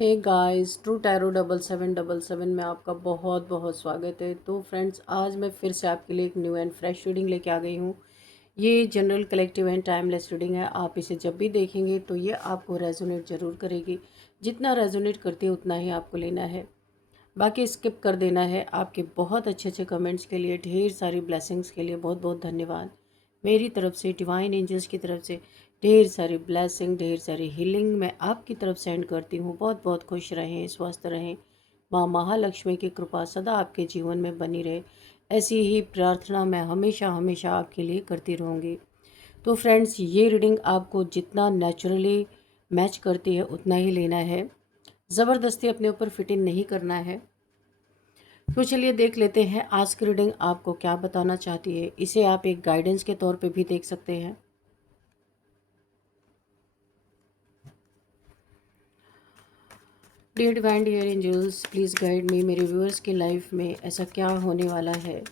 Hey guys, true tarot 7777 में आपका बहुत बहुत स्वागत है। तो फ्रेंड्स, आज मैं फिर से आपके लिए एक न्यू एंड फ्रेश रीडिंग लेके आ गई हूँ। ये general collective and timeless reading है। आप इसे जब भी देखेंगे तो ये आपको रेजोनेट ज़रूर करेगी। जितना रेजोनेट करती है उतना ही आपको लेना है, बाकी स्किप कर देना है। आपके बहुत अच्छे अच्छे कमेंट्स के लिए, ढेर सारी ब्लेसिंग्स के लिए बहुत बहुत धन्यवाद। मेरी तरफ से, डिवाइन एंजल्स की तरफ से ढेर सारी ब्लेसिंग, ढेर सारी हीलिंग मैं आपकी तरफ सेंड करती हूँ। बहुत बहुत खुश रहें, स्वस्थ रहें। माँ महालक्ष्मी की कृपा सदा आपके जीवन में बनी रहे, ऐसी ही प्रार्थना मैं हमेशा हमेशा आपके लिए करती रहूँगी। तो फ्रेंड्स, ये रीडिंग आपको जितना नेचुरली मैच करती है उतना ही लेना है। ज़बरदस्ती अपने ऊपर फिट इन नहीं करना है। तो चलिए देख लेते हैं आज की रीडिंग आपको क्या बताना चाहती है। इसे आप एक गाइडेंस के तौर पे भी देख सकते हैं। Dear divine, dear angels, please guide me. मेरे व्यूअर्स की लाइफ में ऐसा क्या होने वाला है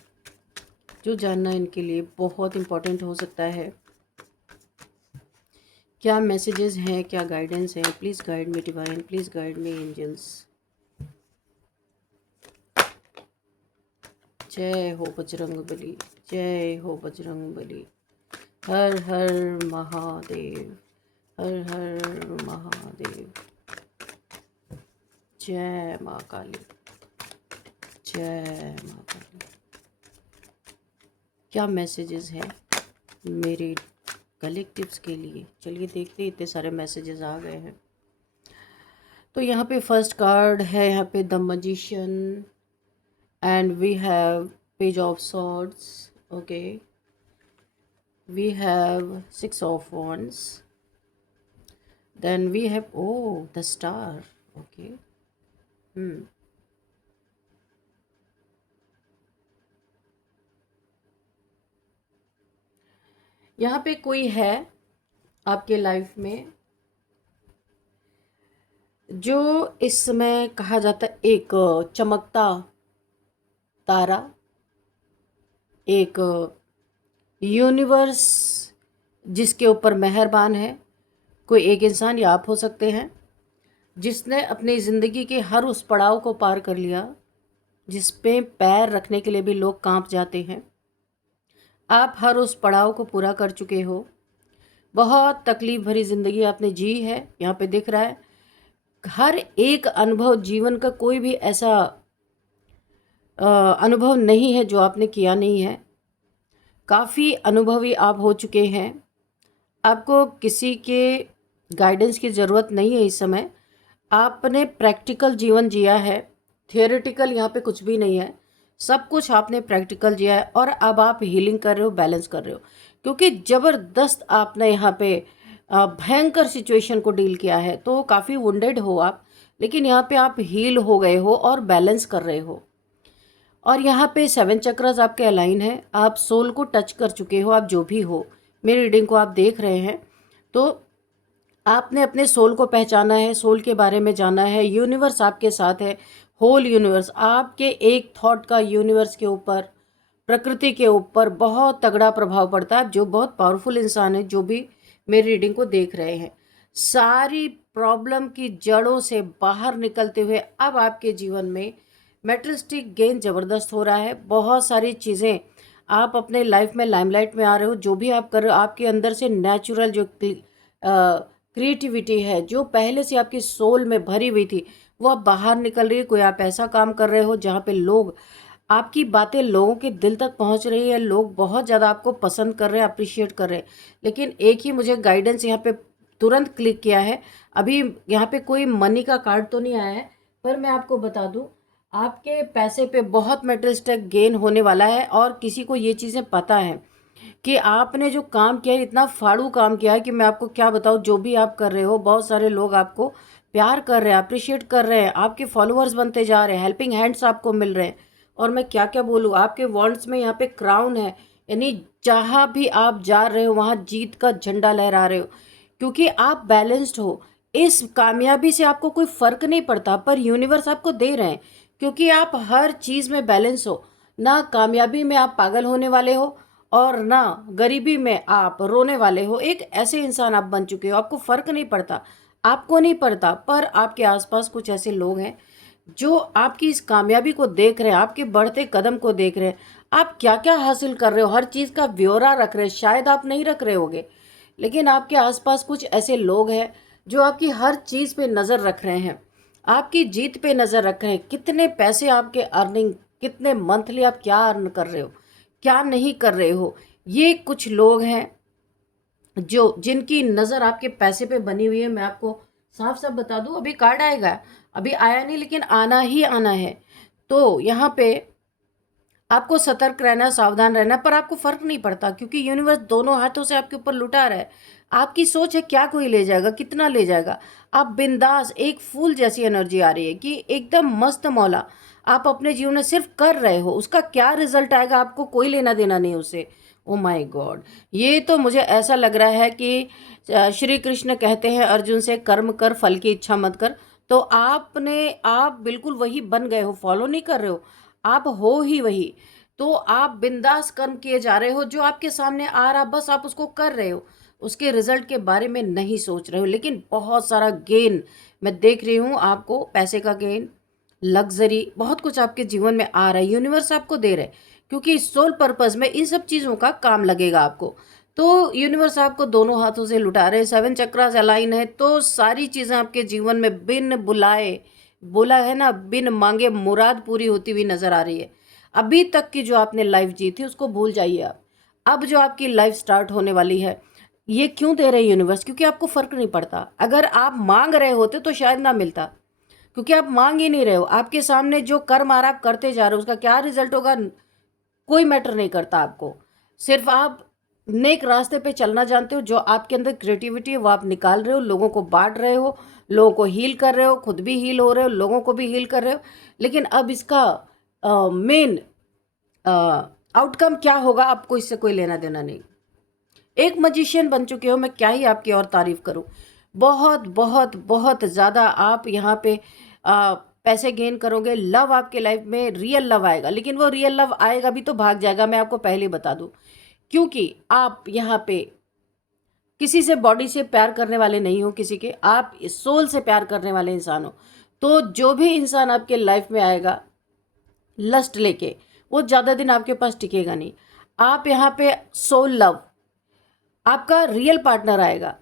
जो जानना इनके लिए बहुत इम्पोर्टेंट हो सकता है। क्या मैसेजेस हैं, क्या गाइडेंस है? Please guide me divine, please guide me angels. जय हो बजरंग बली, जय हो बजरंग बली। हर हर महादेव, हर हर महादेव। जय माँ काली, जय माँ काली। क्या मैसेजेस हैं मेरे कलेक्टिव्स के लिए? चलिए देखते हैं, इतने सारे मैसेजेस आ गए हैं। तो यहाँ पे फर्स्ट कार्ड है, यहाँ पे the magician and we have page of swords. Okay, we have six of wands, then we have the star. Okay, यहाँ पे कोई है आपके लाइफ में जो इस समय कहा जाता है एक चमकता तारा, एक यूनिवर्स जिसके ऊपर मेहरबान है। कोई एक इंसान या आप हो सकते हैं जिसने अपनी ज़िंदगी के हर उस पड़ाव को पार कर लिया जिस पे पैर रखने के लिए भी लोग कांप जाते हैं। आप हर उस पड़ाव को पूरा कर चुके हो। बहुत तकलीफ भरी ज़िंदगी आपने जी है, यहाँ पे दिख रहा है। हर एक अनुभव, जीवन का कोई भी ऐसा अनुभव नहीं है जो आपने किया नहीं है। काफ़ी अनुभवी आप हो चुके हैं। आपको किसी के गाइडेंस की ज़रूरत नहीं है इस समय। आपने प्रैक्टिकल जीवन जिया है। थियोरेटिकल यहाँ पे कुछ भी नहीं है। सब कुछ आपने प्रैक्टिकल जिया है और अब आप हीलिंग कर रहे हो, बैलेंस कर रहे हो। क्योंकि ज़बरदस्त आपने यहाँ पे भयंकर सिचुएशन को डील किया है, तो काफ़ी वुंडेड हो आप, लेकिन यहाँ पे आप हील हो गए हो और बैलेंस कर रहे हो। और यहाँ पे 7 चक्रस आपके अलाइन है। आप सोल को टच कर चुके हो। आप जो भी हो, मेरी रीडिंग को आप देख रहे हैं तो आपने अपने सोल को पहचाना है, सोल के बारे में जाना है। यूनिवर्स आपके साथ है, होल यूनिवर्स आपके एक थॉट का यूनिवर्स के ऊपर, प्रकृति के ऊपर बहुत तगड़ा प्रभाव पड़ता है। जो बहुत पावरफुल इंसान है, जो भी मेरी रीडिंग को देख रहे हैं, सारी प्रॉब्लम की जड़ों से बाहर निकलते हुए अब आपके जीवन में मेटलिस्टिक गेन ज़बरदस्त हो रहा है। बहुत सारी चीज़ें आप अपने लाइफ में लाइमलाइट में आ रहे हो। जो भी आप कर रहे हो, आपके अंदर से नेचुरल जो क्रिएटिविटी है, जो पहले से आपकी सोल में भरी हुई थी, वो अब बाहर निकल रही है। कोई आप ऐसा काम कर रहे हो जहाँ पे लोग, आपकी बातें लोगों के दिल तक पहुँच रही है। लोग बहुत ज़्यादा आपको पसंद कर रहे हैं, अप्रिशिएट कर रहे हैं। लेकिन एक ही मुझे गाइडेंस यहाँ पे तुरंत क्लिक किया है। अभी यहाँ पे कोई मनी का कार्ड तो नहीं आया है, पर मैं आपको बता दूं, आपके पैसे पे बहुत मेटलिस्टिक गेन होने वाला है। और किसी को ये चीज़ें पता है कि आपने जो काम किया है, इतना फाड़ू काम किया है कि मैं आपको क्या बताऊँ। जो भी आप कर रहे हो, बहुत सारे लोग आपको प्यार कर रहे हैं, अप्रिशिएट कर रहे हैं, आपके फॉलोअर्स बनते जा रहे हैं, हेल्पिंग हैंड्स आपको मिल रहे हैं। और मैं क्या क्या बोलूँ, आपके वॉन्ट्स में यहाँ पे क्राउन है, यानी जहाँ भी आप जा रहे हो वहाँ जीत का झंडा लहरा रहे हो, क्योंकि आप बैलेंस्ड हो। इस कामयाबी से आपको कोई फ़र्क नहीं पड़ता, पर यूनिवर्स आपको दे रहे हैं क्योंकि आप हर चीज़ में बैलेंस हो। ना कामयाबी में आप पागल होने वाले हो और ना गरीबी में आप रोने वाले हो। एक ऐसे इंसान आप बन चुके हो, आपको फ़र्क नहीं पड़ता। आपको नहीं पड़ता, पर आपके आसपास कुछ ऐसे लोग हैं जो आपकी इस कामयाबी को देख रहे हैं, आपके बढ़ते कदम को देख रहे हैं, आप क्या क्या हासिल कर रहे हो, हर चीज़ का ब्यौरा रख रहे हैं। शायद आप नहीं रख रहे होगे, लेकिन आपके आसपास कुछ ऐसे लोग हैं जो आपकी हर चीज़ पे नज़र रख रहे हैं, आपकी जीत पे नज़र रख रहे हैं। कितने पैसे आपके अर्निंग, कितने मंथली आप क्या अर्न कर रहे हो, क्या नहीं कर रहे हो, ये कुछ लोग हैं जो जिनकी नज़र आपके पैसे पे बनी हुई है। मैं आपको साफ साफ बता दूं, अभी कार्ड आएगा, अभी आया नहीं लेकिन आना ही आना है। तो यहाँ पे आपको सतर्क रहना, सावधान रहना, पर आपको फर्क नहीं पड़ता क्योंकि यूनिवर्स दोनों हाथों से आपके ऊपर लुटा रहा है। आपकी सोच है क्या कोई ले जाएगा, कितना ले जाएगा। आप बिंदास, एक फूल जैसी एनर्जी आ रही है कि एकदम मस्त मौला, आप अपने जीवन में सिर्फ कर रहे हो, उसका क्या रिजल्ट आएगा आपको कोई लेना देना नहीं उससे। ओ माय गॉड, ये तो मुझे ऐसा लग रहा है कि श्री कृष्ण कहते हैं अर्जुन से, कर्म कर फल की इच्छा मत कर। तो आप बिल्कुल वही बन गए हो, फॉलो नहीं कर रहे हो, आप हो ही वही। तो आप बिंदास कर्म किए जा रहे हो, जो आपके सामने आ रहा बस आप उसको कर रहे हो, उसके रिजल्ट के बारे में नहीं सोच रहे हो। लेकिन बहुत सारा गेन मैं देख रही हूँ आपको, पैसे का गेन, लग्जरी, बहुत कुछ आपके जीवन में आ रहा है, यूनिवर्स आपको दे रहा है क्योंकि सोल पर्पस में इन सब चीज़ों का काम लगेगा आपको। तो यूनिवर्स आपको दोनों हाथों से लुटा रहे हैं। 7 चक्रास अलाइन है तो सारी चीज़ें आपके जीवन में बिन बुलाए, बोला है ना, बिन मांगे मुराद पूरी होती हुई नजर आ रही है। अभी तक की जो आपने लाइफ जी थी उसको भूल जाइए आप। अब जो आपकी लाइफ स्टार्ट होने वाली है, ये क्यों दे रहे यूनिवर्स? क्योंकि आपको फर्क नहीं पड़ता। अगर आप मांग रहे होते तो शायद ना मिलता, क्योंकि आप मांग ही नहीं रहे हो। आपके सामने जो कर्म आ रहा आप करते जा रहे हो, उसका क्या रिजल्ट होगा कोई मैटर नहीं करता आपको। सिर्फ आप नेक रास्ते पे चलना जानते हो, जो आपके अंदर क्रिएटिविटी है वो आप निकाल रहे हो, लोगों को बांट रहे हो, लोगों को हील कर रहे हो, खुद भी हील हो रहे हो, लोगों को भी हील कर रहे हो। लेकिन अब इसका मेन आउटकम क्या होगा आपको इससे कोई लेना देना नहीं। एक मजिशियन बन चुके हो, मैं क्या ही आपकी और तारीफ करूं। बहुत बहुत बहुत ज़्यादा आप यहाँ पे पैसे गेन करोगे, लव आपके लाइफ में रियल लव आएगा, लेकिन वो रियल लव आएगा भी तो भाग जाएगा, मैं आपको पहले ही बता दूं। क्योंकि आप यहाँ पे किसी से बॉडी से प्यार करने वाले नहीं हो, किसी के, आप सोल से प्यार करने वाले इंसान हो। तो जो भी इंसान आपके लाइफ में आएगा लस्ट लेके, वो ज़्यादा दिन आपके पास टिकेगा नहीं। आप यहाँ पे सोल लव, आपका रियल पार्टनर आएगा।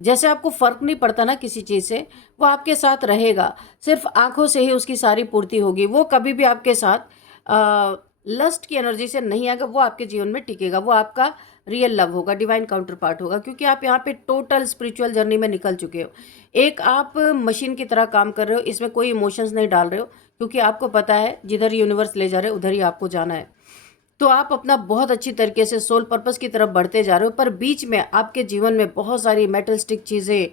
जैसे आपको फर्क नहीं पड़ता ना किसी चीज़ से, वो आपके साथ रहेगा, सिर्फ आंखों से ही उसकी सारी पूर्ति होगी। वो कभी भी आपके साथ लस्ट की एनर्जी से नहीं आएगा, वो आपके जीवन में टिकेगा, वो आपका रियल लव होगा, डिवाइन काउंटर पार्ट होगा। क्योंकि आप यहाँ पे टोटल स्पिरिचुअल जर्नी में निकल चुके हो। एक आप मशीन की तरह काम कर रहे हो, इसमें कोई इमोशंस नहीं डाल रहे हो, क्योंकि आपको पता है जिधर यूनिवर्स ले जा रहे हो उधर ही आपको जाना है। तो आप अपना बहुत अच्छी तरीके से सोल पर्पस की तरफ बढ़ते जा रहे हो, पर बीच में आपके जीवन में बहुत सारी मेटलिस्टिक चीज़ें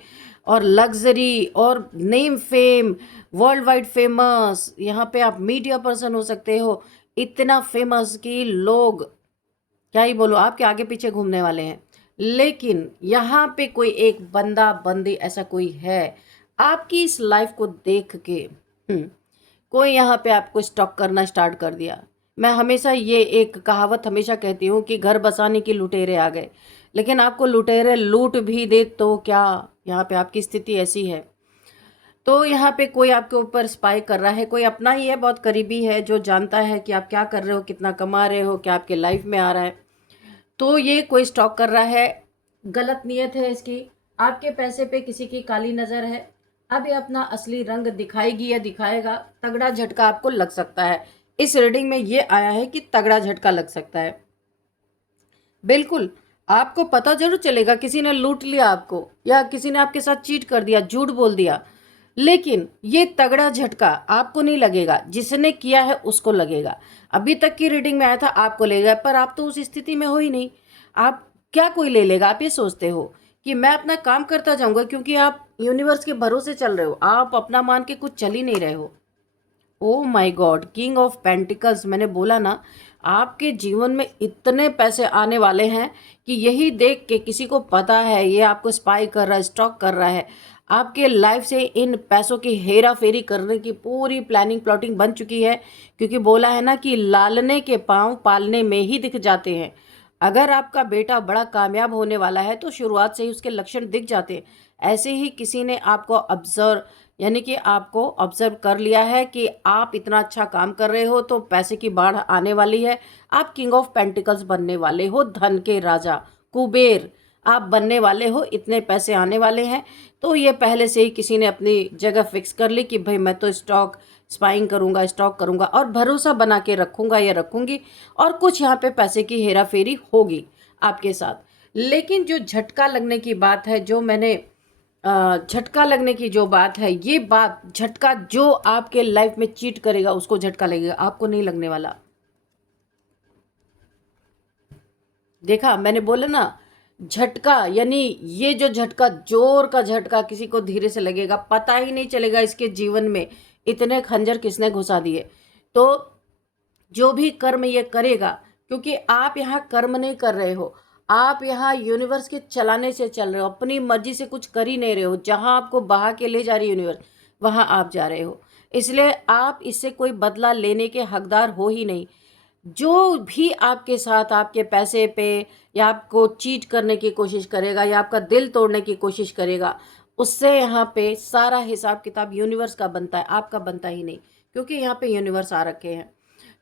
और लग्जरी और name fame, world wide famous, यहाँ पे आप मीडिया पर्सन हो सकते हो, इतना फेमस कि लोग क्या ही बोलो, आपके आगे पीछे घूमने वाले हैं। लेकिन यहाँ पे कोई एक बंदा बंदी ऐसा कोई है, आपकी इस लाइफ को देख के कोई यहाँ पे आपको स्टॉक करना स्टार्ट कर दिया। मैं हमेशा ये एक कहावत हमेशा कहती हूँ कि घर बसाने की लुटेरे आ गए, लेकिन आपको लुटेरे लूट भी दे तो क्या, यहाँ पे आपकी स्थिति ऐसी है। तो यहाँ पे कोई आपके ऊपर स्पाई कर रहा है, कोई अपना ही है, बहुत करीबी है, जो जानता है कि आप क्या कर रहे हो, कितना कमा रहे हो, क्या आपके लाइफ में आ रहा है। तो ये कोई स्टॉक कर रहा है, गलत नीयत है इसकी, आपके पैसे पे किसी की काली नज़र है। अब ये अपना असली रंग दिखाएगी या दिखाएगा, तगड़ा झटका आपको लग सकता है। इस रीडिंग में ये आया है कि तगड़ा झटका लग सकता है। बिल्कुल, आपको पता जरूर चलेगा किसी ने लूट लिया आपको, या किसी ने आपके साथ चीट कर दिया, झूठ बोल दिया, लेकिन ये तगड़ा झटका आपको नहीं लगेगा, जिसने किया है उसको लगेगा। अभी तक की रीडिंग में आया था आपको लगेगा, पर आप तो उस स्थिति में हो ही नहीं। आप क्या कोई ले लेगा? आप ये सोचते हो कि मैं अपना काम करता जाऊंगा, क्योंकि आप यूनिवर्स के भरोसे चल रहे हो, आप अपना मान के कुछ चल ही नहीं रहे हो। Oh my God, king of pentacles, मैंने बोला ना, आपके जीवन में इतने पैसे आने वाले हैं कि यही देख के किसी को पता है ये आपको स्पाई कर रहा है, स्टॉक कर रहा है, आपके लाइफ से इन पैसों की हेरा फेरी करने की पूरी प्लानिंग प्लॉटिंग बन चुकी है। क्योंकि बोला है ना कि लालने के पांव पालने में ही दिख जाते हैं। अगर आपका बेटा बड़ा कामयाब होने वाला है तो शुरुआत से ही उसके लक्षण दिख जाते हैं। ऐसे ही किसी ने आपको ऑब्जर्व यानी कि आपको ऑब्जर्व कर लिया है कि आप इतना अच्छा काम कर रहे हो तो पैसे की बाढ़ आने वाली है। आप किंग ऑफ पेंटिकल्स बनने वाले हो, धन के राजा, कुबेर आप बनने वाले हो, इतने पैसे आने वाले हैं। तो ये पहले से ही किसी ने अपनी जगह फिक्स कर ली कि भाई मैं तो स्टॉक स्पाइंग करूंगा, स्टॉक करूंगा और भरोसा बना के रखूंगा या रखूंगी, और कुछ यहाँ पे पैसे की हेरा फेरी होगी आपके साथ। लेकिन जो झटका लगने की बात है, जो मैंने झटका लगने की जो बात है, ये बात झटका जो आपके लाइफ में चीट करेगा उसको झटका लगेगा, आपको नहीं लगने वाला। देखा मैंने बोला ना, झटका यानी ये जो झटका, जोर का झटका किसी को धीरे से लगेगा, पता ही नहीं चलेगा इसके जीवन में इतने खंजर किसने घुसा दिए। तो जो भी कर्म ये करेगा, क्योंकि आप यहाँ कर्म नहीं कर रहे हो, आप यहाँ यूनिवर्स के चलाने से चल रहे हो, अपनी मर्जी से कुछ कर ही नहीं रहे हो। जहाँ आपको बहा के ले जा रही यूनिवर्स, वहाँ आप जा रहे हो। इसलिए आप इससे कोई बदला लेने के हकदार हो ही नहीं। जो भी आपके साथ आपके पैसे पे या आपको चीट करने की कोशिश करेगा या आपका दिल तोड़ने की कोशिश करेगा, उससे यहाँ पे सारा हिसाब किताब यूनिवर्स का बनता है, आपका बनता ही नहीं। क्योंकि यहाँ पे यूनिवर्स आ रखे हैं।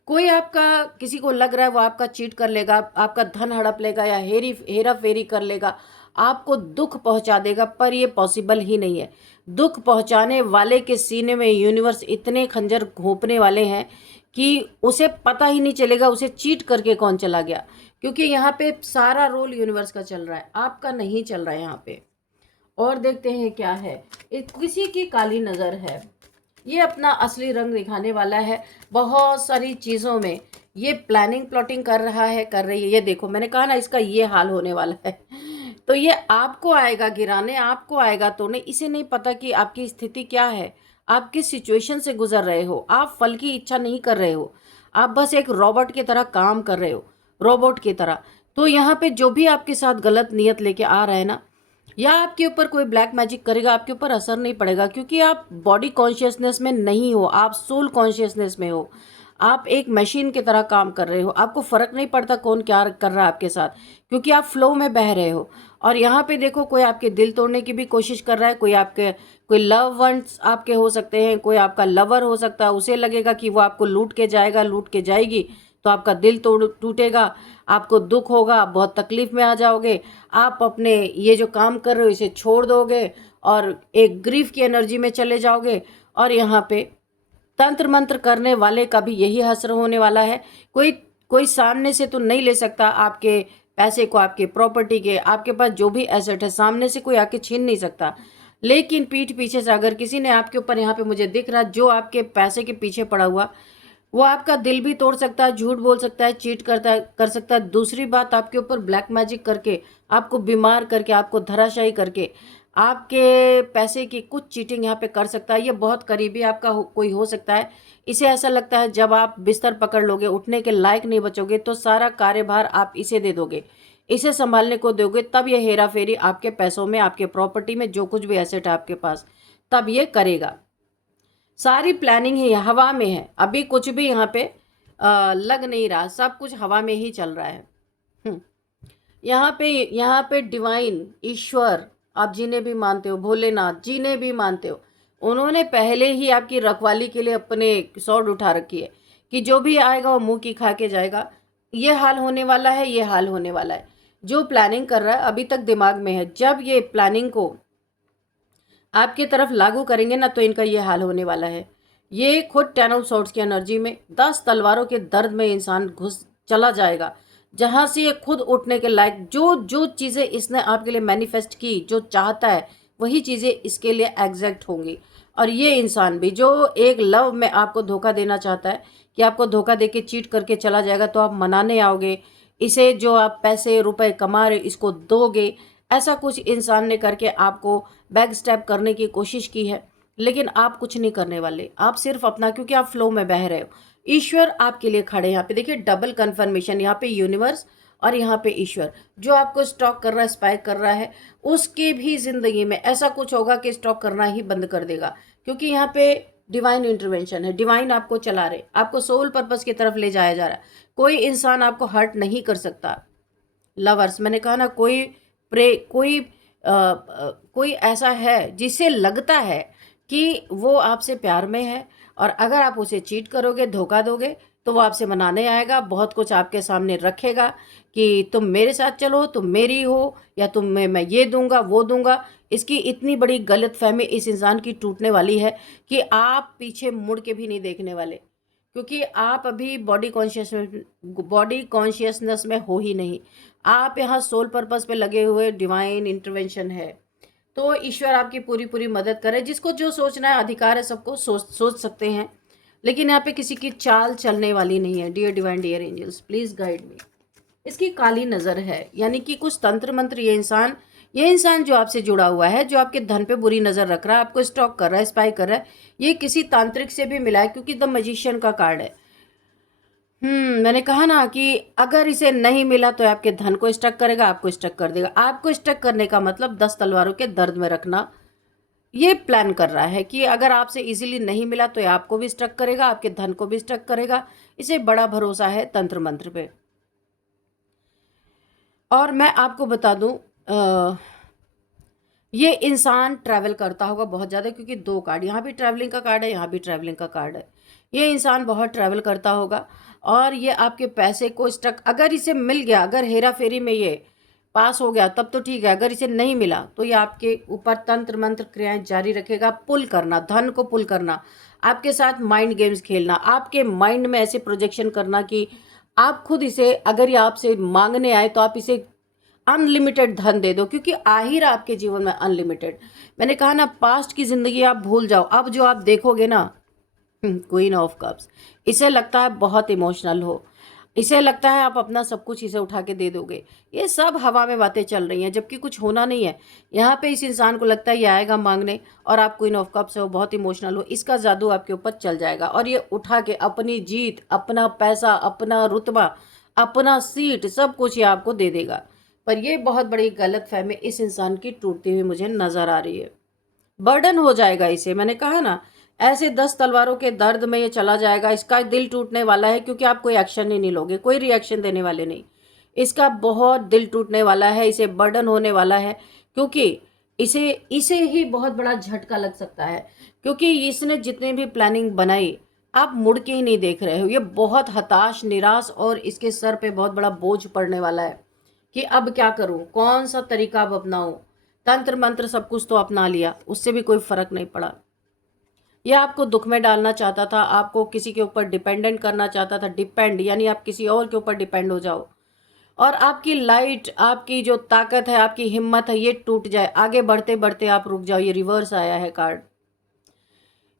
कोई आपका, किसी को लग रहा है वो आपका चीट कर लेगा, आपका धन हड़प लेगा या हेरा फेरी कर लेगा, आपको दुख पहुंचा देगा, पर ये पॉसिबल ही नहीं है। दुख पहुंचाने वाले के सीने में यूनिवर्स इतने खंजर घोंपने वाले हैं कि उसे पता ही नहीं चलेगा उसे चीट करके कौन चला गया। क्योंकि यहाँ पे सारा रोल यूनिवर्स का चल रहा है, आपका नहीं चल रहा है यहाँ पे। और देखते हैं क्या है। किसी की काली नज़र है, ये अपना असली रंग दिखाने वाला है। बहुत सारी चीज़ों में ये प्लानिंग प्लॉटिंग कर रहा है, कर रही है। ये देखो मैंने कहा ना, इसका ये हाल होने वाला है। तो ये आपको आएगा गिराने, आपको आएगा तोड़ने। इसे नहीं पता कि आपकी स्थिति क्या है, आप किस सिचुएशन से गुजर रहे हो। आप फल की इच्छा नहीं कर रहे हो, आप बस एक रोबोट की तरह काम कर रहे हो, रोबोट की तरह। तो यहाँ पे जो भी आपके साथ गलत नियत लेके आ रहा है ना, या आपके ऊपर कोई ब्लैक मैजिक करेगा, आपके ऊपर असर नहीं पड़ेगा। क्योंकि आप बॉडी कॉन्शियसनेस में नहीं हो, आप सोल कॉन्शियसनेस में हो। आप एक मशीन की तरह काम कर रहे हो, आपको फ़र्क नहीं पड़ता कौन क्या कर रहा है आपके साथ, क्योंकि आप फ्लो में बह रहे हो। और यहाँ पे देखो, कोई आपके दिल तोड़ने की भी कोशिश कर रहा है, कोई लव वंस आपके हो सकते हैं, कोई आपका लवर हो सकता है। उसे लगेगा कि वो आपको लूट के जाएगा, लूट के जाएगी, तो आपका दिल टूटेगा, आपको दुख होगा, आप बहुत तकलीफ में आ जाओगे। आप अपने ये जो काम कर रहे हो इसे छोड़ दोगे और एक ग्रीफ की एनर्जी में चले जाओगे। और यहाँ पे तंत्र मंत्र करने वाले का भी यही असर होने वाला है। कोई कोई सामने से तो नहीं ले सकता आपके पैसे को, आपके प्रॉपर्टी के, आपके पास जो भी एसेट है, सामने से कोई आके छीन नहीं सकता। लेकिन पीठ पीछे से अगर किसी ने आपके ऊपर, यहाँ पे मुझे दिख रहा, जो आपके पैसे के पीछे पड़ा हुआ, वो आपका दिल भी तोड़ सकता है, झूठ बोल सकता है, चीट कर सकता है। दूसरी बात, आपके ऊपर ब्लैक मैजिक करके, आपको बीमार करके, आपको धराशायी करके, आपके पैसे की कुछ चीटिंग यहाँ पे कर सकता है। ये बहुत करीबी आपका कोई हो सकता है। इसे ऐसा लगता है जब आप बिस्तर पकड़ लोगे, उठने के लायक नहीं बचोगे, तो सारा कार्यभार आप इसे दे दोगे, इसे संभालने को दोगे, तब ये हेरा फेरी आपके पैसों में, आपके प्रॉपर्टी में, जो कुछ भी एसेट है आपके पास, तब ये करेगा। सारी प्लानिंग ही हवा में है, अभी कुछ भी यहाँ पे लग नहीं रहा, सब कुछ हवा में ही चल रहा है। यहाँ पे डिवाइन ईश्वर, आप जिन्हें भी मानते हो, भोलेनाथ जिन्हें भी मानते हो, उन्होंने पहले ही आपकी रखवाली के लिए अपने सौड़ उठा रखी है कि जो भी आएगा वो मुंह की खा के जाएगा। ये हाल होने वाला है, ये हाल होने वाला है। जो प्लानिंग कर रहा है अभी तक दिमाग में है, जब ये प्लानिंग को आपकी तरफ लागू करेंगे ना, तो इनका ये हाल होने वाला है। ये खुद 10 ऑफ सॉर्ड्स की एनर्जी में 10 तलवारों के दर्द में इंसान घुस चला जाएगा, जहां से ये खुद उठने के लायक, जो जो चीज़ें इसने आपके लिए मैनिफेस्ट की, जो चाहता है वही चीज़ें इसके लिए एग्जैक्ट होंगी। और ये इंसान भी जो एक लव में आपको धोखा देना चाहता है कि आपको धोखा देके चीट करके चला जाएगा, तो आप मनाने आओगे इसे, जो आप पैसे रुपए कमा रहे इसको दोगे। ऐसा कुछ इंसान ने करके आपको बैक स्टेप करने की कोशिश की है, लेकिन आप कुछ नहीं करने वाले। आप सिर्फ अपना, क्योंकि आप फ्लो में बह रहे हो, ईश्वर आपके लिए खड़े हैं। यहाँ पे देखिए डबल कन्फर्मेशन, यहाँ पे यूनिवर्स और यहाँ पे ईश्वर, जो आपको स्टॉक कर रहा है, स्पाई कर रहा है, उसकी भी जिंदगी में ऐसा कुछ होगा कि स्टॉक करना ही बंद कर देगा। क्योंकि यहाँ पे डिवाइन इंटरवेंशन है, डिवाइन आपको चला रहे, आपको सोल पर्पस की तरफ ले जाया जा रहा है। कोई इंसान आपको हर्ट नहीं कर सकता। लवर्स, मैंने कहा ना, कोई कोई ऐसा है जिसे लगता है कि वो आपसे प्यार में है, और अगर आप उसे चीट करोगे, धोखा दोगे, तो वो आपसे मनाने आएगा, बहुत कुछ आपके सामने रखेगा कि तुम मेरे साथ चलो, तुम मेरी हो, या तुम्हें मैं ये दूंगा वो दूंगा। इसकी इतनी बड़ी गलतफहमी इस इंसान की टूटने वाली है कि आप पीछे मुड़ के भी नहीं देखने वाले, क्योंकि आप अभी बॉडी कॉन्शियसनेस में हो ही नहीं। आप यहाँ सोल पर्पस पे लगे हुए, डिवाइन इंटरवेंशन है। तो ईश्वर आपकी पूरी पूरी मदद करे। जिसको जो सोचना है, अधिकार है, सबको सोच सकते हैं, लेकिन यहाँ पे किसी की चाल चलने वाली नहीं है। Dear divine, dear angels, please guide me. इसकी काली नज़र है, यानी कि कुछ तंत्र मंत्र ये इंसान जो आपसे जुड़ा हुआ है, जो आपके धन पे बुरी नज़र रख रहा है, आपको स्टॉक कर रहा है, स्पाई कर रहा है, ये किसी तांत्रिक से भी मिला है, क्योंकि द मैजिशियन का कार्ड है। मैंने कहा ना कि अगर इसे नहीं मिला तो आपके धन को स्टक करेगा, आपको स्टक कर देगा। आपको स्टक करने का मतलब 10 तलवारों के दर्द में रखना, ये प्लान कर रहा है कि अगर आपसे इजीली नहीं मिला तो ये आपको भी स्टक करेगा, आपके धन को भी स्टक करेगा। इसे बड़ा भरोसा है तंत्र मंत्र पे। और मैं आपको बता दूं, ये इंसान ट्रैवल करता होगा बहुत ज़्यादा, क्योंकि 2 कार्ड, यहाँ भी ट्रैवलिंग का कार्ड है, यहाँ भी ट्रैवलिंग का कार्ड है। ये इंसान बहुत ट्रैवल करता होगा, और ये आपके पैसे को स्टक, अगर इसे मिल गया, अगर हेरा फेरी में ये पास हो गया तब तो ठीक है, अगर इसे नहीं मिला तो ये आपके ऊपर तंत्र मंत्र क्रियाएं जारी रखेगा, पुल करना, धन को पुल करना, आपके साथ माइंड गेम्स खेलना, आपके माइंड में ऐसे प्रोजेक्शन करना कि आप खुद इसे, अगर ये आपसे मांगने आए तो आप इसे अनलिमिटेड धन दे दो, क्योंकि आ ही रहा आपके जीवन में अनलिमिटेड। मैंने कहा ना, पास्ट की जिंदगी आप भूल जाओ, अब जो आप देखोगे ना, क्वीन ऑफ कप्स, इसे लगता है बहुत इमोशनल हो, इसे लगता है आप अपना सब कुछ इसे उठा के दे दोगे। ये सब हवा में बातें चल रही हैं, जबकि कुछ होना नहीं है। यहाँ पे इस इंसान को लगता है ये आएगा मांगने, और आप क्वीन ऑफ कप्स हो, बहुत इमोशनल हो, इसका जादू आपके ऊपर चल जाएगा, और ये उठा के अपनी जीत, अपना पैसा, अपना रुतबा, अपना सीट, सब कुछ ये आपको दे देगा। पर ये बहुत बड़ी गलत फहमी इस इंसान की टूटती हुई मुझे नजर आ रही है। बर्डन हो जाएगा इसे, मैंने कहा ना, ऐसे 10 तलवारों के दर्द में ये चला जाएगा। इसका दिल टूटने वाला है, क्योंकि आप कोई एक्शन ही नहीं लोगे, कोई रिएक्शन देने वाले नहीं। इसका बहुत दिल टूटने वाला है, इसे बर्डन होने वाला है, क्योंकि इसे इसे ही बहुत बड़ा झटका लग सकता है, क्योंकि इसने जितने भी प्लानिंग बनाई, आप मुड़ के ही नहीं देख रहे हो। ये बहुत हताश, निराश, और इसके सर पे बहुत बड़ा बोझ पड़ने वाला है कि अब क्या करूं, कौन सा तरीका अब अपनाऊं। तंत्र मंत्र सब कुछ तो अपना लिया, उससे भी कोई फर्क नहीं पड़ा। यह आपको दुख में डालना चाहता था, आपको किसी के ऊपर डिपेंडेंट करना चाहता था। डिपेंड यानी आप किसी और के ऊपर डिपेंड हो जाओ, और आपकी लाइट, आपकी जो ताकत है, आपकी हिम्मत है, ये टूट जाए, आगे बढ़ते बढ़ते आप रुक जाओ। ये रिवर्स आया है कार्ड,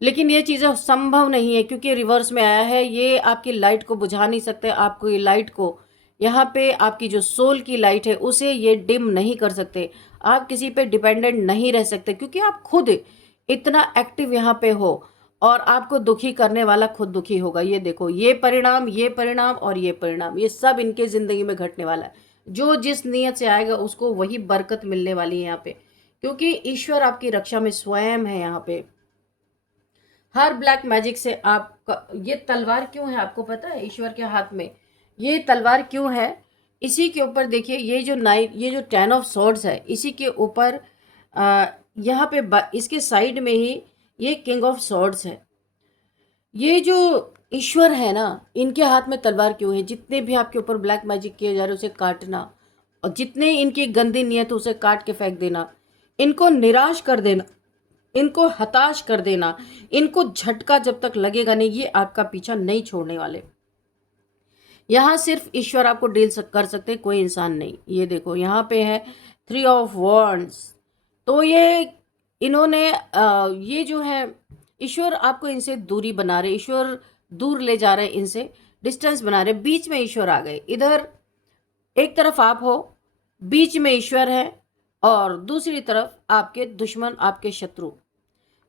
लेकिन ये चीज़ें संभव नहीं है, क्योंकि रिवर्स में आया है। ये आपकी लाइट को बुझा नहीं सकते, आपको ये लाइट को, यहाँ पे आपकी जो सोल की लाइट है उसे ये डिम नहीं कर सकते। आप किसी पे डिपेंडेंट नहीं रह सकते, क्योंकि आप खुद इतना एक्टिव यहाँ पे हो, और आपको दुखी करने वाला खुद दुखी होगा। ये देखो, ये परिणाम, ये परिणाम और ये परिणाम, ये सब इनके ज़िंदगी में घटने वाला है। जो जिस नीयत से आएगा उसको वही बरकत मिलने वाली है यहाँ पे, क्योंकि ईश्वर आपकी रक्षा में स्वयं है। यहाँ पे हर ब्लैक मैजिक से आपका, ये तलवार क्यों है आपको पता है? ईश्वर के हाथ में ये तलवार क्यों है? इसी के ऊपर देखिए, ये जो 10 ऑफ सॉर्ड्स है, इसी के ऊपर यहाँ पे इसके साइड में ही ये किंग ऑफ सॉर्ड्स है। ये जो ईश्वर है ना, इनके हाथ में तलवार क्यों है? जितने भी आपके ऊपर ब्लैक मैजिक किए जा रहे उसे काटना, और जितने इनकी गंदी नियत उसे काट के फेंक देना, इनको निराश कर देना, इनको हताश कर देना, इनको झटका जब तक लगेगा नहीं, ये आपका पीछा नहीं छोड़ने वाले। यहाँ सिर्फ ईश्वर आपको डील कर सकते, कोई इंसान नहीं। ये देखो, यहाँ पे है 3 ऑफ वॉन्ड्स। तो ये इन्होंने ये जो है, ईश्वर आपको इनसे दूरी बना रहे, ईश्वर दूर ले जा रहे, इनसे डिस्टेंस बना रहे। बीच में ईश्वर आ गए, इधर एक तरफ आप हो, बीच में ईश्वर है, और दूसरी तरफ आपके दुश्मन, आपके शत्रु,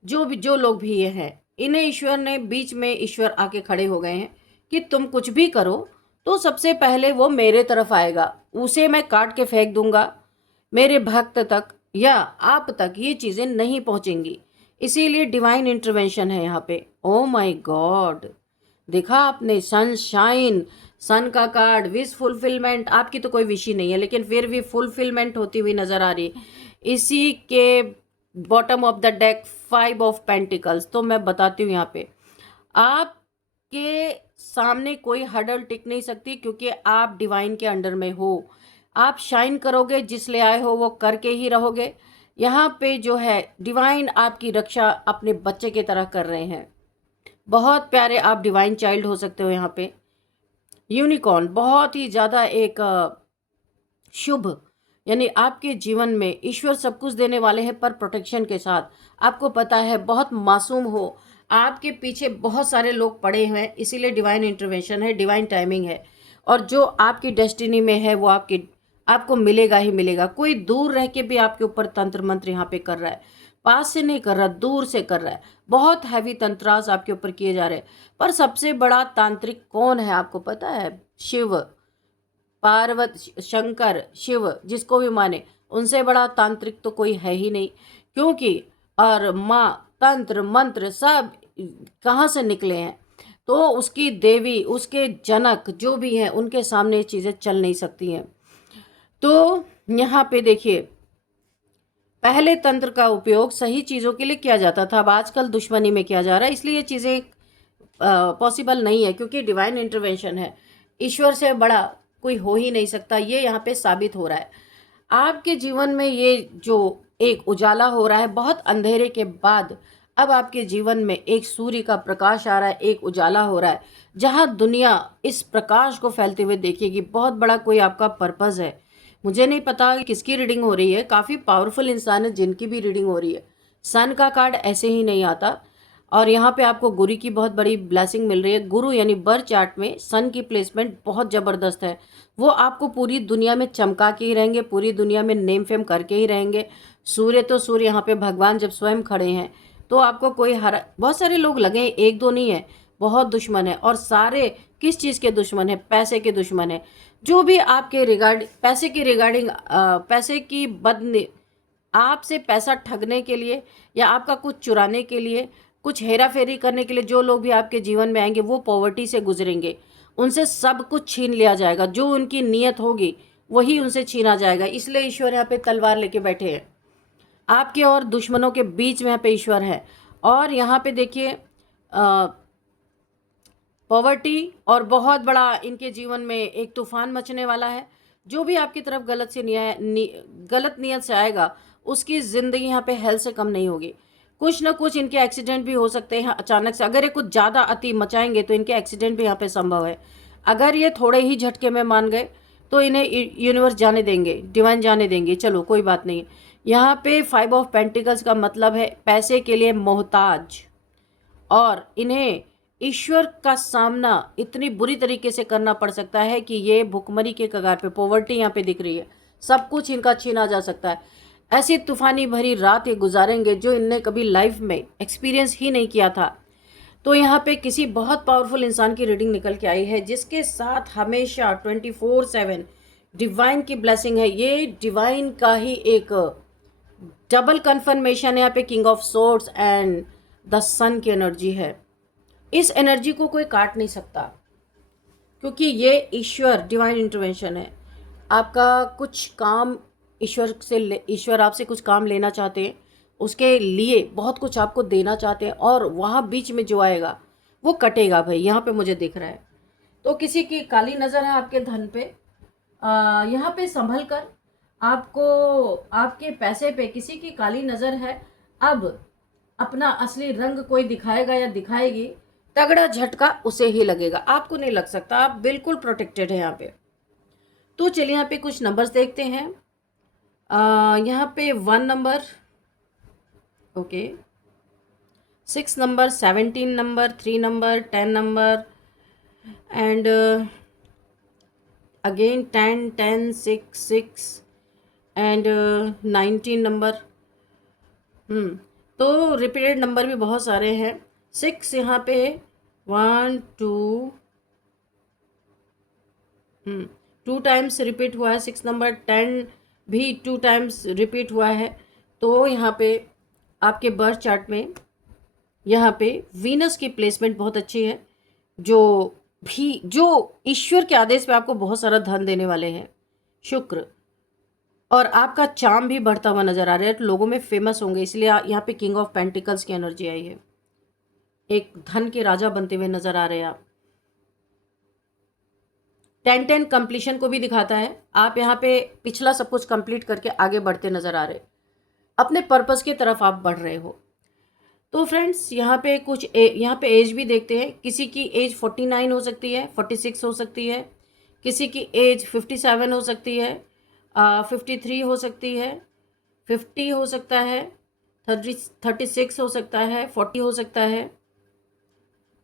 जो लोग भी ये हैं, इन्हें ईश्वर ने, बीच में ईश्वर आके खड़े हो गए हैं कि तुम कुछ भी करो तो सबसे पहले वो मेरे तरफ आएगा, उसे मैं काट के फेंक दूंगा। मेरे भक्त तक या आप तक ये चीज़ें नहीं पहुंचेंगी। इसीलिए डिवाइन इंटरवेंशन है यहाँ पे। ओ माय गॉड, देखा आपने? सनशाइन, सन का कार्ड, विश फुलफिलमेंट। आपकी तो कोई विश ही नहीं है, लेकिन फिर भी फुलफिलमेंट होती हुई नजर आ रही है। इसी के bottom of the deck 5 of pentacles. तो मैं बताती हूँ यहाँ पे आपके सामने कोई हर्डल टिक नहीं सकती, क्योंकि आप डिवाइन के अंडर में हो। आप शाइन करोगे, जिस ले आए हो वो करके ही रहोगे। यहाँ पे जो है डिवाइन आपकी रक्षा अपने बच्चे की तरह कर रहे हैं। बहुत प्यारे आप डिवाइन चाइल्ड हो सकते हो। यहाँ पे यूनिकॉर्न बहुत ही ज़्यादा एक शुभ, यानी आपके जीवन में ईश्वर सब कुछ देने वाले हैं, पर प्रोटेक्शन के साथ। आपको पता है बहुत मासूम हो, आपके पीछे बहुत सारे लोग पड़े हुए हैं, इसीलिए डिवाइन इंटरवेंशन है, डिवाइन टाइमिंग है। और जो आपकी डेस्टिनी में है वो आपको मिलेगा ही मिलेगा। कोई दूर रह के भी आपके ऊपर तंत्र मंत्र यहाँ पे कर रहा है, पास से नहीं कर रहा, दूर से कर रहा है। बहुत हैवी तंत्रास आपके ऊपर किए जा रहे हैं। पर सबसे बड़ा तांत्रिक कौन है आपको पता है? शिव, पार्वती, शंकर, शिव, जिसको भी माने, उनसे बड़ा तांत्रिक तो कोई है ही नहीं। क्योंकि और माँ, तंत्र मंत्र सब कहाँ से निकले हैं? तो उसकी देवी, उसके जनक जो भी हैं, उनके सामने ये चीज़ें चल नहीं सकती हैं। तो यहाँ पे देखिए, पहले तंत्र का उपयोग सही चीज़ों के लिए किया जाता था, अब आजकल दुश्मनी में किया जा रहा है। इसलिए ये चीज़ें पॉसिबल नहीं है, क्योंकि डिवाइन इंटरवेंशन है। ईश्वर से बड़ा कोई हो ही नहीं सकता, ये यहाँ पे साबित हो रहा है। आपके जीवन में ये जो एक उजाला हो रहा है, बहुत अंधेरे के बाद अब आपके जीवन में एक सूर्य का प्रकाश आ रहा है, एक उजाला हो रहा है, जहाँ दुनिया इस प्रकाश को फैलते हुए देखेगी। बहुत बड़ा कोई आपका पर्पज़ है। मुझे नहीं पता कि किसकी रीडिंग हो रही है, काफ़ी पावरफुल इंसान है जिनकी भी रीडिंग हो रही है। सन का कार्ड ऐसे ही नहीं आता। और यहाँ पे आपको गुरु की बहुत बड़ी ब्लेसिंग मिल रही है। गुरु यानी बर्थ चार्ट में सन की प्लेसमेंट बहुत ज़बरदस्त है। वो आपको पूरी दुनिया में चमका के ही रहेंगे, पूरी दुनिया में नेम फेम करके ही रहेंगे। सूर्य तो सूर्य, यहाँ पे भगवान जब स्वयं खड़े हैं तो आपको कोई बहुत सारे लोग लगे, एक दो नहीं है, बहुत दुश्मन है। और सारे किस चीज़ के दुश्मन है? पैसे के दुश्मन है। जो भी आपके पैसे के रिगार्डिंग, पैसे की आपसे पैसा ठगने के लिए या आपका कुछ चुराने के लिए, कुछ हेरा फेरी करने के लिए जो लोग भी आपके जीवन में आएंगे, वो पॉवर्टी से गुजरेंगे। उनसे सब कुछ छीन लिया जाएगा, जो उनकी नीयत होगी वही उनसे छीना जाएगा। इसलिए ईश्वर यहाँ पे तलवार लेके बैठे हैं। आपके और दुश्मनों के बीच में यहाँ पे ईश्वर है। और यहाँ पे देखिए पॉवर्टी और बहुत बड़ा इनके जीवन में एक तूफान मचने वाला है। जो भी आपकी तरफ गलत नीयत से आएगा, उसकी ज़िंदगी यहाँ पे हेल से कम नहीं होगी। कुछ ना कुछ इनके एक्सीडेंट भी हो सकते हैं अचानक से। अगर ये कुछ ज़्यादा अति मचाएंगे तो इनके एक्सीडेंट भी यहाँ पे संभव है। अगर ये थोड़े ही झटके में मान गए तो इन्हें यूनिवर्स जाने देंगे, डिवाइन जाने देंगे, चलो कोई बात नहीं। यहाँ पे 5 ऑफ पेंटिकल्स का मतलब है पैसे के लिए मोहताज, और इन्हें ईश्वर का सामना इतनी बुरी तरीके से करना पड़ सकता है कि ये भुखमरी के कगार पे, पॉवर्टी यहाँ पे दिख रही है, सब कुछ इनका छीना जा सकता है। ऐसी तूफानी भरी रात ये गुजारेंगे जो इनने कभी लाइफ में एक्सपीरियंस ही नहीं किया था। तो यहाँ पे किसी बहुत पावरफुल इंसान की रीडिंग निकल के आई है, जिसके साथ हमेशा 24/7 डिवाइन की ब्लेसिंग है। ये डिवाइन का ही एक डबल कन्फर्मेशन है। यहाँ पे king of swords and the sun की एनर्जी है। इस एनर्जी को कोई काट नहीं सकता, क्योंकि ये ईश्वर डिवाइन इंटरवेंशन है। आपका कुछ काम ईश्वर आपसे कुछ काम लेना चाहते हैं, उसके लिए बहुत कुछ आपको देना चाहते हैं, और वहाँ बीच में जो आएगा वो कटेगा भाई, यहाँ पे मुझे दिख रहा है। तो किसी की काली नज़र है आपके धन पे, यहाँ पे संभल कर, आपको आपके पैसे पे किसी की काली नज़र है। अब अपना असली रंग कोई दिखाएगा या दिखाएगी, तगड़ा झटका उसे ही लगेगा, आपको नहीं लग सकता। आप बिल्कुल प्रोटेक्टेड है यहाँ पे। तो चलिए यहाँ पे कुछ नंबर्स देखते हैं। यहाँ पे 1 number, okay, 6 number, 17 number, 3 number, 10 number, and again 10, 10, 6, 6 and 19 number. तो रिपीटेड नंबर भी बहुत सारे हैं। 6 यहाँ पे 1, 2 2 टाइम्स रिपीट हुआ है 6 नंबर। 10 भी 2 टाइम्स रिपीट हुआ है। तो यहाँ पे आपके बर्थ चार्ट में यहाँ पे वीनस की प्लेसमेंट बहुत अच्छी है, जो ईश्वर के आदेश पे आपको बहुत सारा धन देने वाले हैं। शुक्र, और आपका चार्म भी बढ़ता हुआ नज़र आ रहा है, तो लोगों में फेमस होंगे, इसलिए यहाँ पे किंग ऑफ पेंटिकल्स की एनर्जी आई है। एक धन के राजा बनते हुए नज़र आ रहे हैं आप। 10-10 कंप्लीशन को भी दिखाता है। आप यहाँ पे पिछला सब कुछ कंप्लीट करके आगे बढ़ते नज़र आ रहे, अपने पर्पस की तरफ आप बढ़ रहे हो। तो फ्रेंड्स यहाँ पे यहाँ पे एज भी देखते हैं। किसी की एज 49 हो सकती है, 46 हो सकती है, किसी की एज 57 हो सकती है, 53 हो सकती है, 50 हो सकता है, 36 हो सकता है, 40 हो सकता है,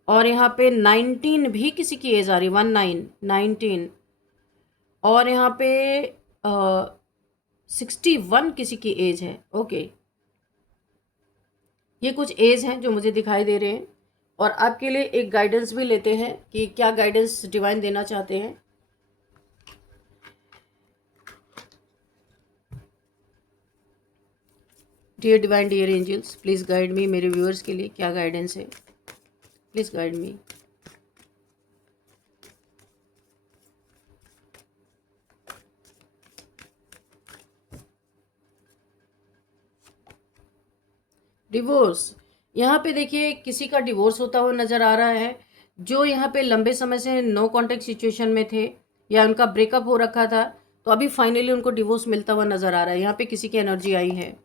और यहाँ पे 19 भी किसी की एज आ रही, 19, और यहाँ पे 61 किसी की एज है। ओके, ये कुछ एज हैं जो मुझे दिखाई दे रहे हैं, और आपके लिए एक गाइडेंस भी लेते हैं कि क्या गाइडेंस डिवाइन देना चाहते हैं। Dear divine, dear angels, please guide me. मेरे व्यूअर्स के लिए क्या गाइडेंस है, प्लीज़ गाइड मी। डिवोर्स, यहाँ पे देखिए किसी का डिवोर्स होता हुआ नज़र आ रहा है, जो यहाँ पे लंबे समय से नो कॉन्टेक्ट सिचुएशन में थे या उनका ब्रेकअप हो रखा था, तो अभी फाइनली उनको डिवोर्स मिलता हुआ नज़र आ रहा है। यहाँ पे किसी की एनर्जी आई है।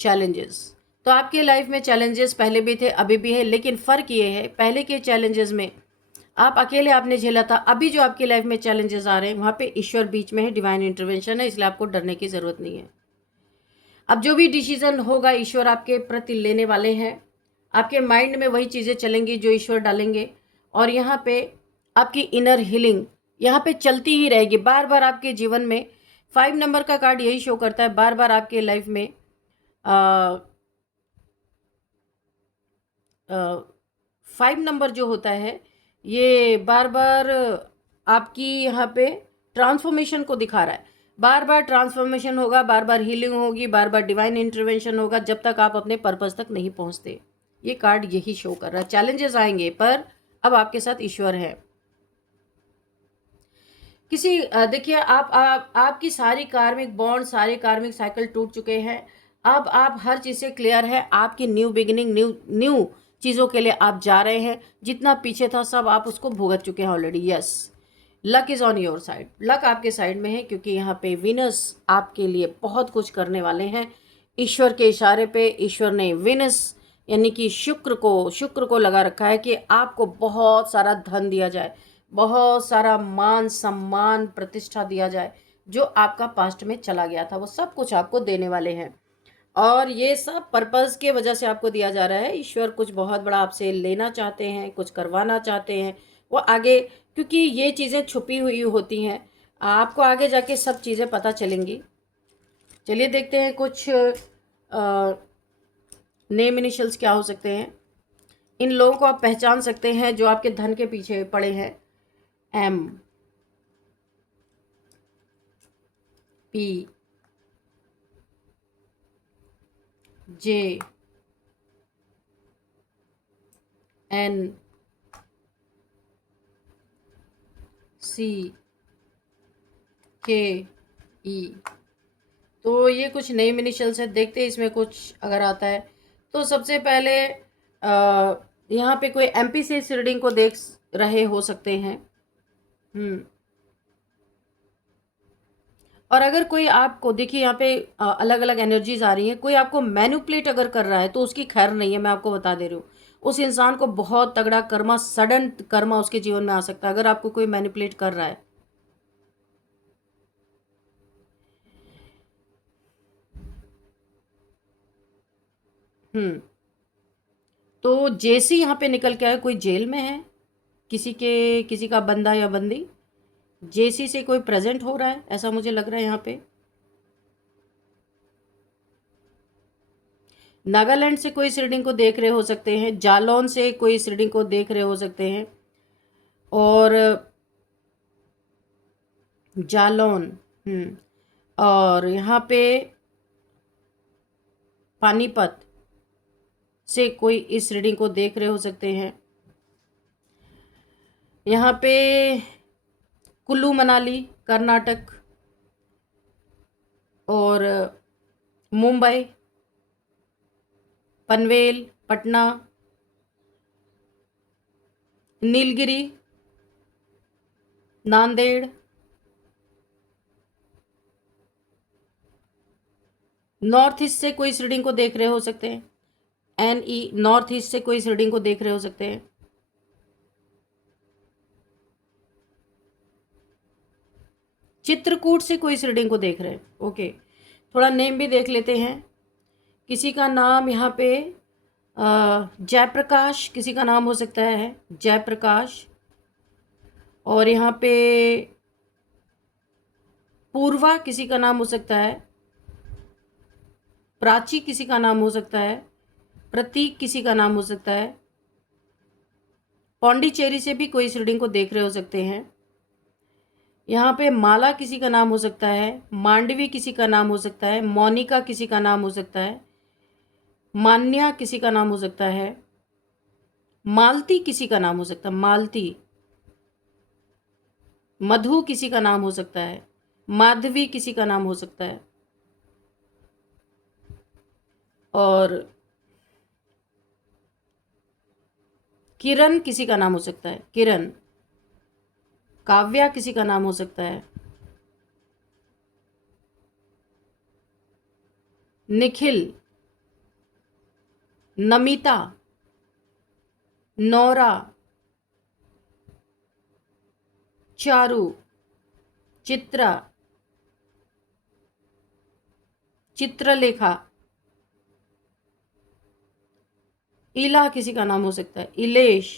चैलेंजेस, तो आपके लाइफ में चैलेंजेस पहले भी थे, अभी भी है, लेकिन फ़र्क ये है, पहले के चैलेंजेस में आप अकेले आपने झेला था, अभी जो आपकी लाइफ में चैलेंजेस आ रहे हैं वहाँ पे ईश्वर बीच में है, डिवाइन इंटरवेंशन है, इसलिए आपको डरने की ज़रूरत नहीं है। अब जो भी डिसीजन होगा ईश्वर आपके प्रति लेने वाले हैं। आपके माइंड में वही चीज़ें चलेंगी जो ईश्वर डालेंगे, और यहाँ पे आपकी इनर हीलिंग यहाँ पे चलती ही रहेगी बार बार आपके जीवन में। 5 नंबर का कार्ड यही शो करता है, बार बार आपके लाइफ में 5 नंबर जो होता है ये बार बार आपकी यहाँ पे ट्रांसफॉर्मेशन को दिखा रहा है। बार बार ट्रांसफॉर्मेशन होगा, बार बार हीलिंग होगी, बार बार डिवाइन इंटरवेंशन होगा, जब तक आप अपने पर्पस तक नहीं पहुँचते। ये कार्ड यही शो कर रहा है। चैलेंजेस आएंगे पर अब आपके साथ ईश्वर है। किसी देखिए आपकी सारी कार्मिक बॉन्ड, सारे कार्मिक साइकिल टूट चुके हैं। अब आप हर चीज़ से क्लियर है, आपकी न्यू बिगिनिंग, न्यू न्यू चीज़ों के लिए आप जा रहे हैं। जितना पीछे था सब आप उसको भुगत चुके हैं already. Yes, luck is on your side, luck आपके साइड में है, क्योंकि यहाँ पे विनस आपके लिए बहुत कुछ करने वाले हैं। ईश्वर के इशारे पे ईश्वर ने विनस यानी कि शुक्र को लगा रखा है कि आपको बहुत सारा धन दिया जाए, बहुत सारा मान सम्मान प्रतिष्ठा दिया जाए। जो आपका पास्ट में चला गया था वो सब कुछ आपको देने वाले हैं, और ये सब पर्पस के वजह से आपको दिया जा रहा है। ईश्वर कुछ बहुत बड़ा आपसे लेना चाहते हैं, कुछ करवाना चाहते हैं। वो आगे, क्योंकि ये चीज़ें छुपी हुई होती हैं, आपको आगे जाके सब चीज़ें पता चलेंगी। चलिए देखते हैं कुछ नेम इनिशियल्स क्या हो सकते हैं। इन लोगों को आप पहचान सकते हैं जो आपके धन के पीछे पड़े हैं। एम, पी, जे, एन, सी, के, ई। तो ये कुछ नेम इनिशियल्स है, देखते हैं इसमें कुछ अगर आता है। तो सबसे पहले यहाँ पे कोई एमपी से इस रीडिंग को देख रहे हो सकते हैं। और अगर कोई आपको, देखिए यहाँ पे अलग अलग एनर्जीज आ रही हैं, कोई आपको मैनिपुलेट अगर कर रहा है तो उसकी खैर नहीं है, मैं आपको बता दे रही हूँ। उस इंसान को बहुत तगड़ा कर्मा, सडन कर्मा उसके जीवन में आ सकता है अगर आपको कोई मैनिपुलेट कर रहा है। तो जैसे यहाँ पे निकल के आया, कोई जेल में है, किसी का बंदा या बंदी जेसी से कोई प्रेजेंट हो रहा है, ऐसा मुझे लग रहा है। यहाँ पे नागालैंड से कोई इस रीडिंग को देख रहे हो सकते हैं, जालौन से कोई इस रीडिंग को देख रहे हो सकते हैं, और जालौन, और यहाँ पे पानीपत से कोई इस रीडिंग को देख रहे हो सकते हैं। यहाँ पे कुल्लू मनाली कर्नाटक, और मुंबई, पनवेल, पटना, नीलगिरी, नांदेड़, नॉर्थ ईस्ट से कोई इस रीडिंग को देख रहे हो सकते हैं। NE नॉर्थ ईस्ट से कोई इस रीडिंग को देख रहे हो सकते हैं। चित्रकूट से कोई इस रीडिंग को देख रहे हैं। ओके, थोड़ा नेम भी देख लेते हैं। किसी का नाम यहाँ पे जयप्रकाश किसी का नाम हो सकता है, जयप्रकाश। और यहाँ पे पूर्वा किसी का नाम हो सकता है, प्राची किसी का नाम हो सकता है, प्रतीक किसी का नाम हो सकता है। पौंडीचेरी से भी कोई इस रीडिंग को देख रहे हो सकते हैं। यहाँ पे माला किसी का नाम हो सकता है, मांडवी किसी का नाम हो सकता है, मोनिका किसी का नाम हो सकता है, मान्या किसी का नाम हो सकता है, मालती किसी का नाम हो सकता है, मालती। मधु किसी का नाम हो सकता है, माधवी किसी का नाम हो सकता है, और किरण किसी का नाम हो सकता है, किरण। काव्या किसी का नाम हो सकता है, निखिल, नमिता, नौरा, चारू, चित्रा, चित्रलेखा, इला किसी का नाम हो सकता है, इलेश।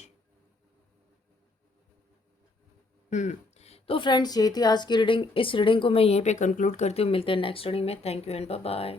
तो फ्रेंड्स, ये थी आज की रीडिंग। इस रीडिंग को मैं यहीं पे कंक्लूड करती हूँ। मिलते हैं नेक्स्ट रीडिंग में। Thank you and bye bye.